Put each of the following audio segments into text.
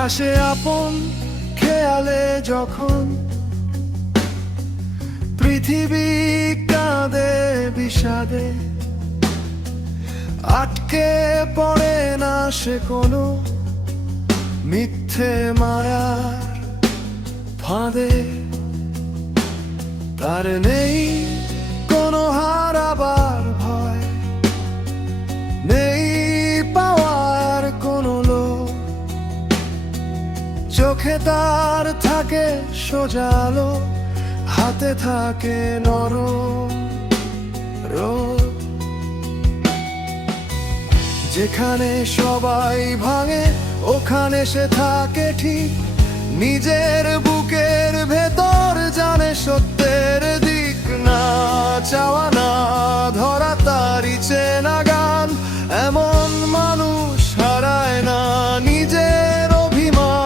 ভাসে আপন খেয়ালে যখন পৃথিবী কাঁদে বিষাদে, আটকে পড়ে না সে কোনো মিথ্যে মায়ার ফাঁদে। তার নেই কোনো হারাবার ভয়, নেই পাওয়ার কোনো লোভ, চোখে তার থাকে সোজা আলো, হাতে থাকে নরম রোদ। যেখানে সবাই ভাঙে ওখানে সে থাকে ঠিক, নিজের বুকের ভেতর জানে সত্যের দিক। না চাওয়া না ধরা তারই চেনা গান, এমন মানুষ হারায় না নিজের অভিমান।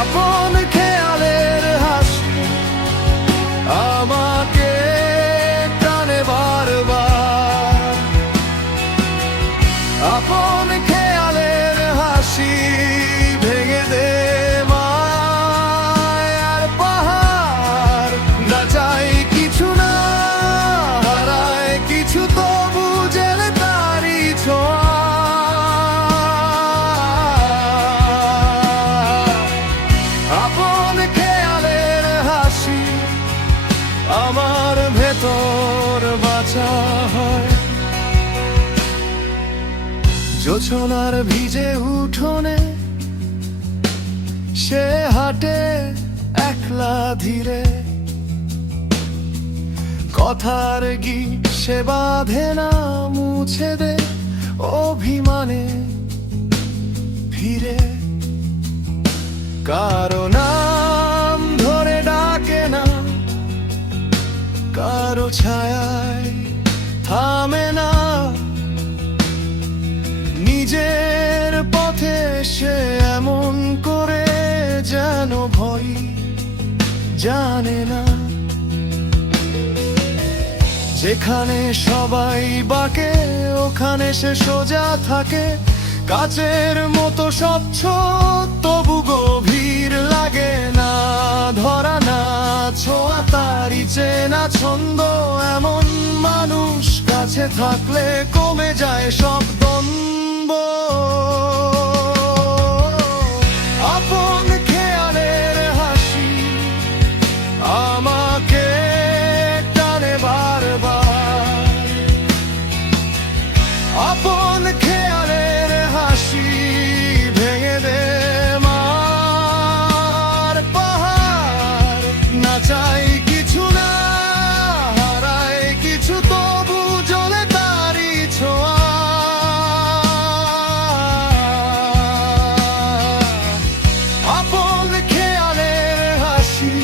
আপন খেয়ালের হাসি আমাকে টানে বারবার, আপন খেয়ালের হাসি ভেঙে দে মায়ার পাহাড়। না চাই কিছু না হারায় কিছু, তবু জেলে তারি ছোঁয়া। আপন খেয়ালের হাসি আমার ভেতর বাঁচা হয়। জোছনার ভিজে উঠোনে সে হাঁটে একলা ধীরে, কথার গীত সে বাঁধে না মুছে দে অভিমানে ফিরে। কারো নাম ধরে ডাকে না, কারো ছায়ায় থামে না, নিজের পথে সে এমন করে যেন ভয় জানে না। যেখানে সবাই বাঁকে ওখানে সে সোজা থাকে, কাচের মতো স্বচ্ছ তবু গভীর লাগে। না ধরা না ছোঁয়া তারই চেনা ছন্দ, এমন মানুষ কাছে থাকলে কমে যায় সব দ্বন্দ্ব। আপন খেয়ালের হাসি আমাকে টানে বারবার, আপন খেয়ালের হাসি ভেঙে দে মার পাহাড়। না চাই কিছু না হারায় কিছু, তবু জ্বলে তারি ছোঁয়া। আপন খেয়ালের হাসি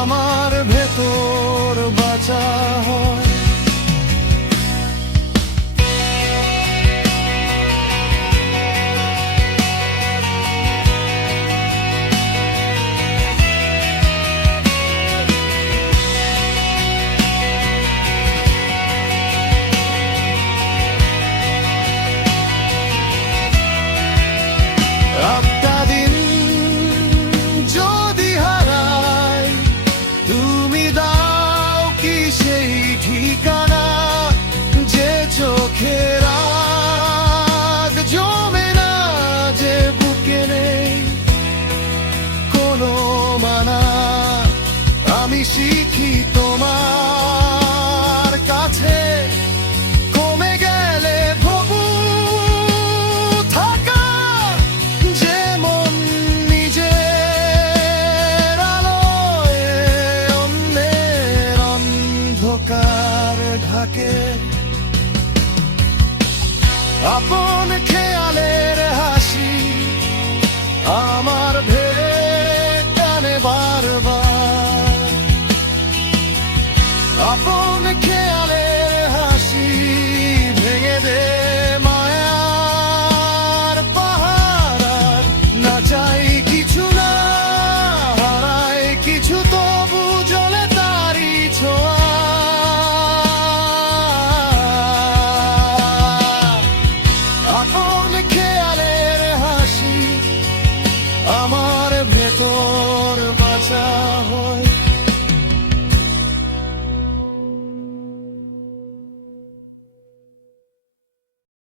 আমার ভেতর বাঁচা হয়। একটা দিন যদি হারাই তুমি দাও কি সেই ঠিকানা, যে চোখের আগ জমে না, যে বুকে নেই কোনো মানা। আমি শিখি তোমার কাছে কমে গেলে প্রভু থাকা, যেমন নিজের আলোয় অন্যের অন্ধকার ঢাকে। আপন খেয়ালের হাসি আমার টানে বারবার, আপন